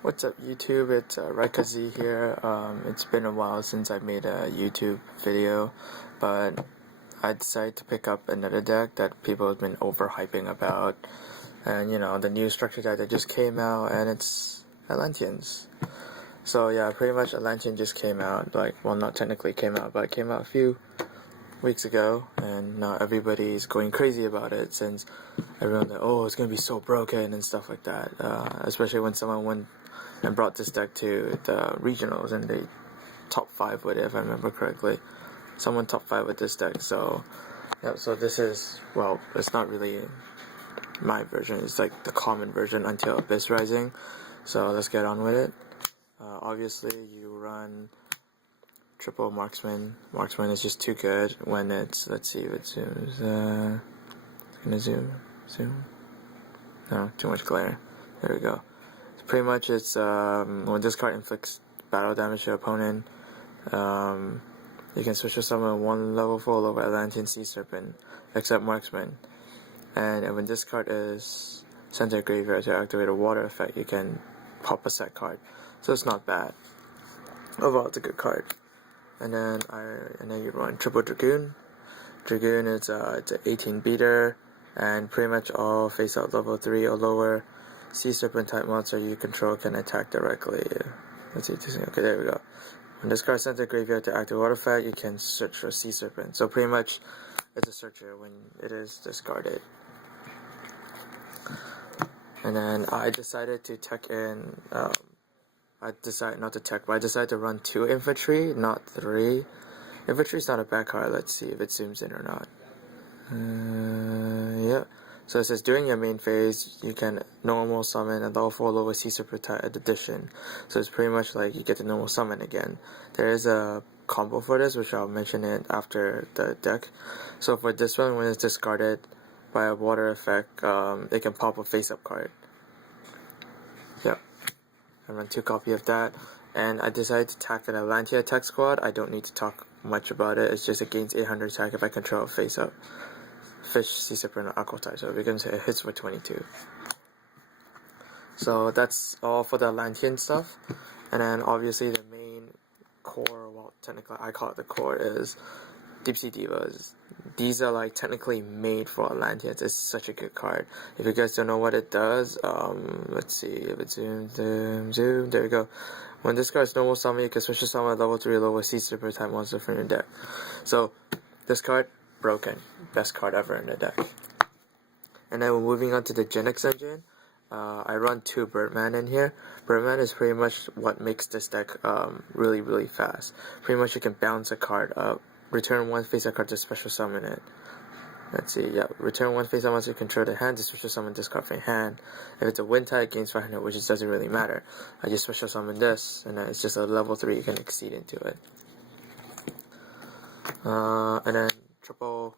What's up YouTube? It's Z here. It's been a while since I made a YouTube video, but I decided to pick up another deck that people have been overhyping about, and the new structure deck that just came out, and it's Atlanteans. So yeah, pretty much Atlantean just came out, well, not technically came out, but it came out a few weeks ago, and now everybody's going crazy about it since everyone's like, oh, it's gonna be so broken and stuff like that. Especially when someone went and brought this deck to the regionals and they top 5 with it, if I remember correctly. Someone top 5 with this deck. So yeah, so this is, well, it's not really my version. It's like the common version until Abyss Rising. So let's get on with it. Obviously, you run triple marksman. Marksman is just too good when it's, let's see if it zooms. It's gonna zoom. No, too much glare. There we go. So pretty much it's when this card inflicts battle damage to your opponent, you can switch to summon 1 level 4 over Atlantean Sea Serpent, except marksman. And when this card is sent to a graveyard to activate a water effect, you can pop a set card. So it's not bad. Overall, it's a good card. And then you run triple Dragoon. Dragoon is it's an 18 beater, and pretty much all face out level 3 or lower Sea Serpent type monster you control can attack directly. Let's see, okay, there we go. When this card is sent to the graveyard to activate water effect, you can search for Sea Serpent. So pretty much it's a searcher when it is discarded. And then I decided to tech in. I decided not to tech, but I decided to run 2 infantry, not 3. Infantry's not a bad card. Let's see if it zooms in or not. Yeah. So it says during your main phase, you can normal summon a level 4 lower Sea Serpent type addition. So it's pretty much like you get the normal summon again. There is a combo for this, which I'll mention it after the deck. So for this one, when it's discarded by a water effect, it can pop a face-up card. Yep. I run 2 copies of that, and I decided to attack an Atlantean attack squad. I don't need to talk much about it. It's just it gains 800 attack if I control a face-up fish, Sea Serpent, or Aqua type. So it hits for 22. So that's all for the Atlantean stuff. And then obviously the main core, well, technically I call it the core, is Deep Sea Divas. These are like technically made for Atlanteans. It's such a good card. If you guys don't know what it does, let's see if it zoom. There we go. When this card is normal summon, you can switch to summon a level 3 lower Sea Serpent type monster from your deck. So this card, broken. Best card ever in the deck. And then we're moving on to the Gen X engine. I run 2 Birdman in here. Birdman is pretty much what makes this deck really, really fast. Pretty much you can bounce a card up, return 1 face-up card to special summon it. Let's see, yeah. Return 1 face-up monster you control the hand to special summon this card from your hand. If it's a wind type, it gains 500, which doesn't really matter. I just special summon this, and then it's just a level 3 you can exceed into it. And then triple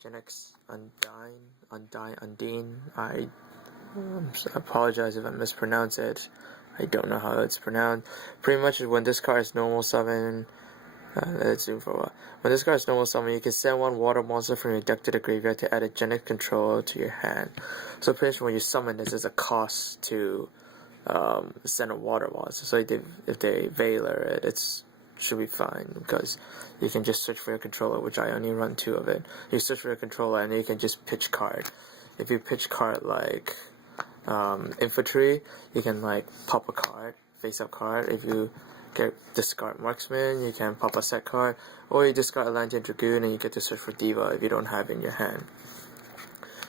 Gen X Undine. I apologize if I mispronounce it. I don't know how it's pronounced. Pretty much when this card is normal summon, let's zoom for a while. When this card is normal summon, you can send 1 water monster from your deck to the graveyard to add a Gen X controller to your hand. So pretty much when you summon this, there's a cost to send a water monster. So if they Veiler it, it should be fine, because you can just search for your controller, which I only run 2 of it. You search for your controller and you can just pitch card. If you pitch card like infantry, you can like pop a card, face-up card. If you discard marksman, you can pop a set card, or you discard Atlantean Dragoon and you get to search for Diva if you don't have it in your hand.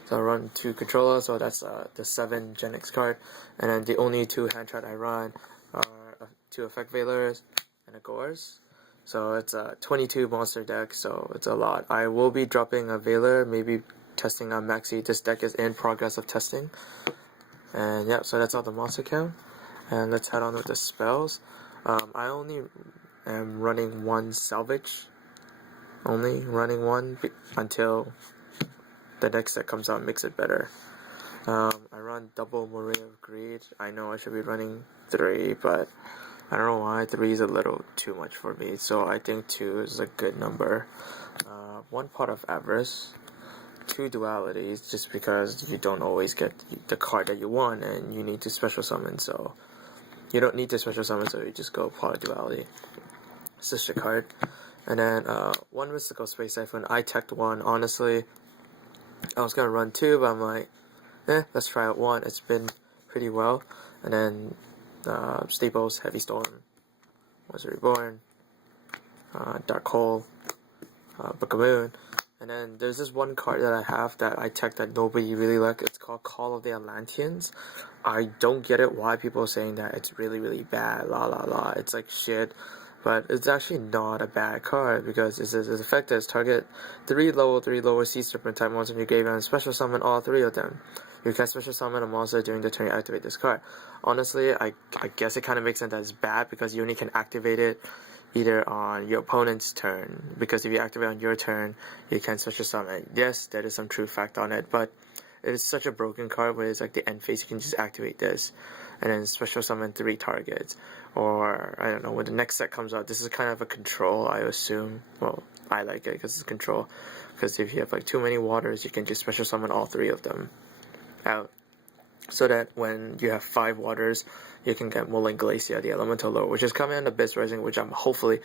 So I run 2 controllers, so that's the 7 Gen X card, and then the only 2 hand chart I run are 2 effect Veilers and a Gores. So it's a 22 monster deck, so it's a lot. I will be dropping a Veiler, maybe testing on Maxi. This deck is in progress of testing. And yeah, so that's all the monster count. And let's head on with the spells. I only am running 1 salvage. Only running 1 until the next set comes out makes it better. I run double Moray of Greed. I know I should be running 3, but I don't know why. 3 is a little too much for me, so I think 2 is a good number. 1 Pot of Avarice. 2 dualities, just because you don't always get the card that you want and you need to special summon, so you don't need to special summon, so you just go Power Duality. Sister card. And then one Mystical Space Siphon. I teched one. Honestly, I was gonna run two, but I'm like, let's try out one. It's been pretty well. And then Staples, Heavy Storm, Was Reborn, Dark Hole, Book of Moon. And then there's this one card that I have that I teched that nobody really liked. It's called Call of the Atlanteans. I don't get it why people are saying that it's really, really bad, la la la. It's like shit. But it's actually not a bad card because its effect is target 3 lower sea serpent type monsters in your graveyard and special summon all 3 of them. You can special summon a monster during the turn you activate this card. Honestly, I guess it kind of makes sense that it's bad because you only can activate it either on your opponent's turn, because if you activate on your turn, you can special summon. Yes, there is some true fact on it, but it is such a broken card where it's like the end phase, you can just activate this and then special summon 3 targets. Or, I don't know, when the next set comes out, this is kind of a control, I assume. Well, I like it because it's control. Because if you have like too many waters, you can just special summon all 3 of them out. So that when you have 5 waters, you can get Mulling Glacier, the Elemental Lord, which is coming on the Abyss Rising, which I'm hopefully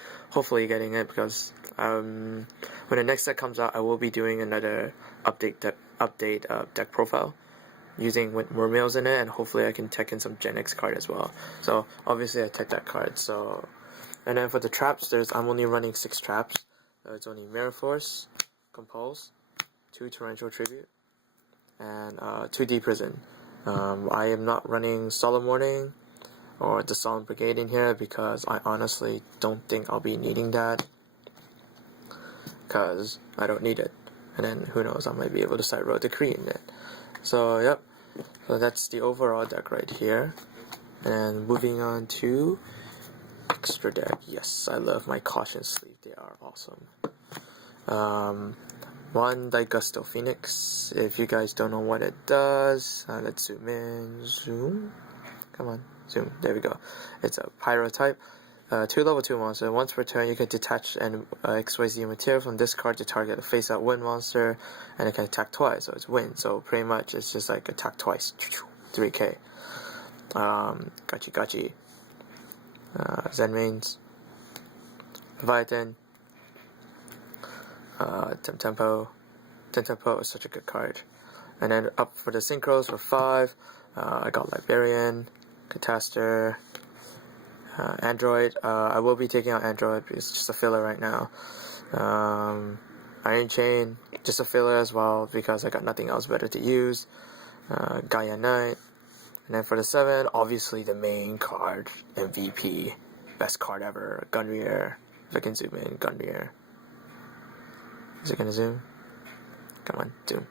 getting it, because when the next set comes out, I will be doing another update deck profile using with Mermails in it, and hopefully I can tech in some Gen X card as well. So obviously I tech that card. So, and then for the traps, I'm only running 6 traps. It's only Mirror Force, Compulse, 2 Torrential Tribute, and 2 Deep Prison. I am not running Solemn Warning or the Solemn Brigade in here because I honestly don't think I'll be needing that, because I don't need it. And then who knows, I might be able to side road Decree in it. So yep, so that's the overall deck right here. And moving on to extra deck. Yes, I love my Caution Sleeve, they are awesome. One Digusto Phoenix. If you guys don't know what it does, let's zoom in. Zoom. Come on, zoom. There we go. It's a Pyro type. 2 level 2 monster. Once per turn, you can detach an XYZ material from this card to target a face-out wind monster, and it can attack twice, so it's wind. So pretty much, it's just like attack twice. 3k. Gachi. Zen Reigns. Leviathan. Tempo is such a good card. And then up for the synchros for 5, I got Liberian, Catastor, Android. I will be taking out Android, it's just a filler right now. Iron Chain, just a filler as well because I got nothing else better to use. Gaia Knight. And then for the 7, obviously the main card, MVP, best card ever, Gunrier. If I can zoom in, Gunrier. Is it gonna zoom? Come on, zoom.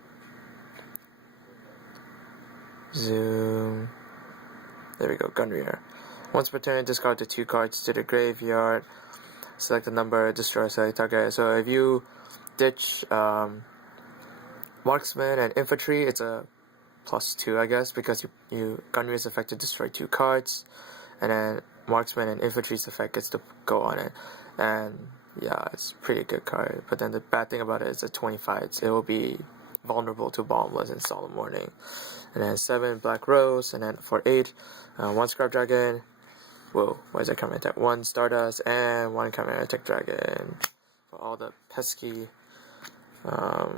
Zoom. There we go, Gunrier. Once per turn, discard the 2 cards to the graveyard. Select the number, destroy select target. So if you ditch Marksman and Infantry, it's a +2, I guess, because Gunrier's effect to destroy 2 cards, and then Marksman and Infantry's effect gets to go on it. And yeah, it's a pretty good card. But then the bad thing about it is the 25. It will be vulnerable to Bombless and Solemn Warning. And then 7 Black Rose, and then for 8, 1 Scrap Dragon. Whoa, why is that coming attack? 1 Stardust and 1 Chimera Attack Dragon. For all the pesky, how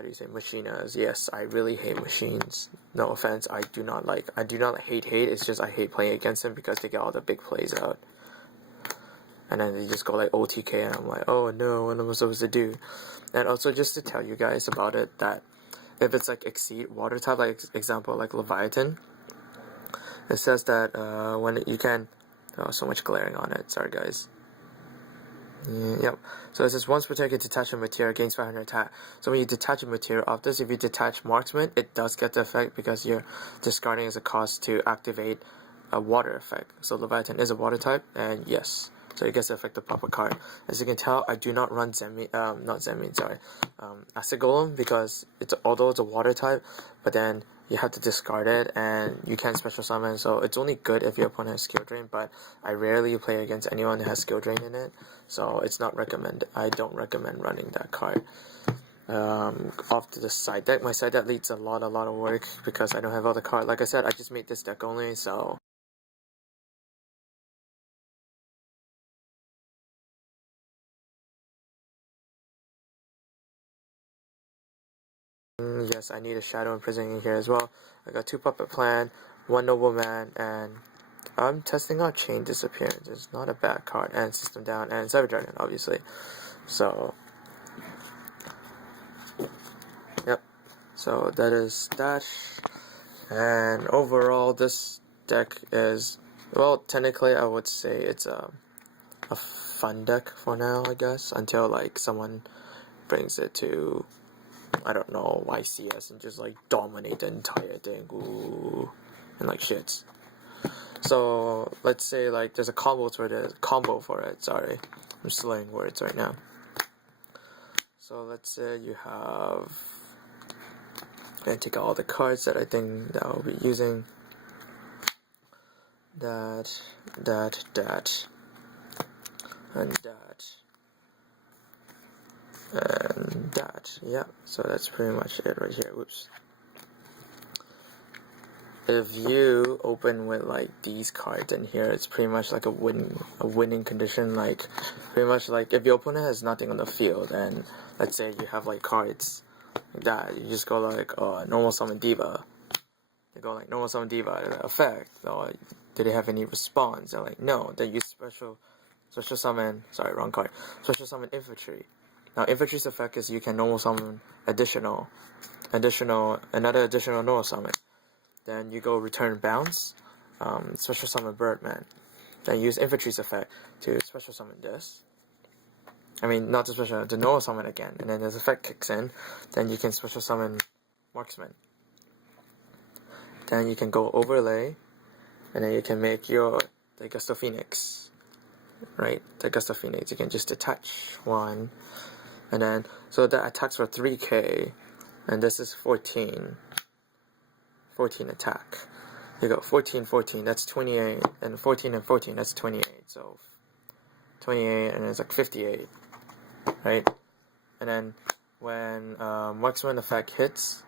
do you say, machinas? Yes, I really hate machines. No offense, I do not hate, it's just I hate playing against them because they get all the big plays out. And then they just go like OTK, and I'm like, oh no, what am I supposed to do? And also just to tell you guys about it, that if it's like Exceed Water type, like example like Leviathan, it says that when you can, so much glaring on it, sorry guys. Yep. So it says once per turn, you can detach a material, gains 500 attack. So when you detach a material of this, if you detach Marksman, it does get the effect because you're discarding as a cost to activate a water effect. So Leviathan is a water type, and yes, so it gets the effect of pop a card. As you can tell, I do not run Acid Golem, because although it's a water type, but then you have to discard it, and you can't special summon, so it's only good if your opponent has skill drain, but I rarely play against anyone that has skill drain in it, so it's not recommended. I don't recommend running that card. Off to the side deck, my side deck needs a lot of work because I don't have all the cards. Like I said, I just made this deck only, so And yes, I need a Shadow Imprisoning in here as well. I got 2 Puppet Plan, 1 Nobleman, and I'm testing out Chain Disappearance. It's not a bad card. And System Down, and Cyber Dragon, obviously. So, yep. So that is that. And overall, this deck is, well, technically I would say it's a fun deck for now, I guess, until like someone brings it to, I don't know, YCS and just like dominate the entire thing, ooh, and like shits. So let's say like there's a combo for it. Sorry, I'm slurring words right now. So let's say you have, I'm gonna take out all the cards that I think that I'll be using. That, and that, and that. Yeah, so that's pretty much it right here. Whoops. If you open with like these cards in here, it's pretty much like a winning condition. Like pretty much like if your opponent has nothing on the field, and let's say you have like cards like that, you just go like normal summon Diva. You go like normal summon Diva effect. Or do they have any response? They're like no. They use special summon. Sorry, wrong card. Special summon Infantry. Now Infantry's effect is you can normal summon another additional normal summon. Then you go return bounce, special summon Birdman. Then use Infantry's effect to special summon this. I mean, not the normal summon again. And then this effect kicks in. Then you can special summon Marksman. Then you can go overlay, and then you can make the Gust of Phoenix. Right? The Gust of Phoenix. You can just detach 1. And then, so that attacks for 3k. And this is 14 attack. You go 14, that's 28, and 14 and 14, that's 28. So 28, and it's like 58, right? And then when Marksman effect hits,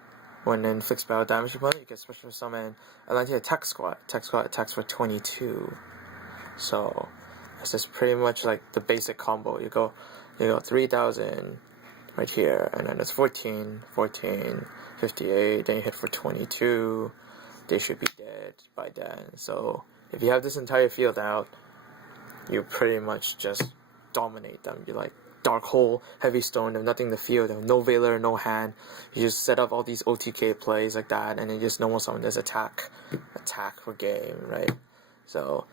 when in fixed battle damage opponent, you can special summon Atlantean Attack Squad. Attack Squad attacks for 22. So this is pretty much like the basic combo. You go 3,000 right here, and then it's 14, 58, then you hit for 22, they should be dead by then. So if you have this entire field out, you pretty much just dominate them. You're like Dark Hole, Heavy Stone, they have nothing in the field, they have no Veiler, no hand. You just set up all these OTK plays like that, and then just normal summon this attack for game, right? So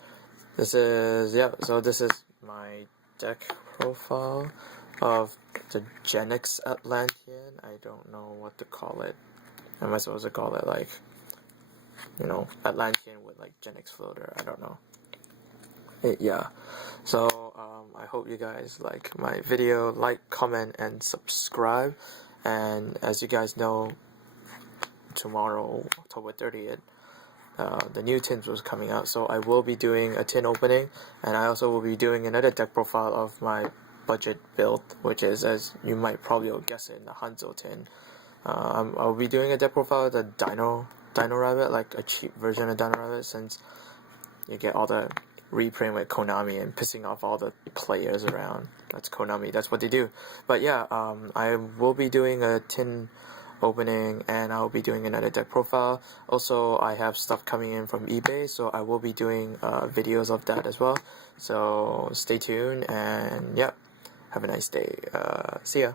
this is my deck profile of the Genix Atlantean. I don't know what to call it. Am I supposed to call it like, Atlantean with like Genix floater? I don't know. Yeah. So I hope you guys like my video. Like, comment, and subscribe. And as you guys know, tomorrow, October 30th, the new tins was coming out. So I will be doing a tin opening, and I also will be doing another deck profile of my budget build, which is, as you might probably guess it, the Hanzo tin. I'll be doing a deck profile of the Dino Rabbit, like a cheap version of Dino Rabbit, since you get all the reprint with Konami and pissing off all the players around. That's Konami, that's what they do. But yeah, I will be doing a tin opening, and I'll be doing another deck profile. Also, I have stuff coming in from eBay, so I will be doing videos of that as well. So stay tuned, and yeah, have a nice day. See ya.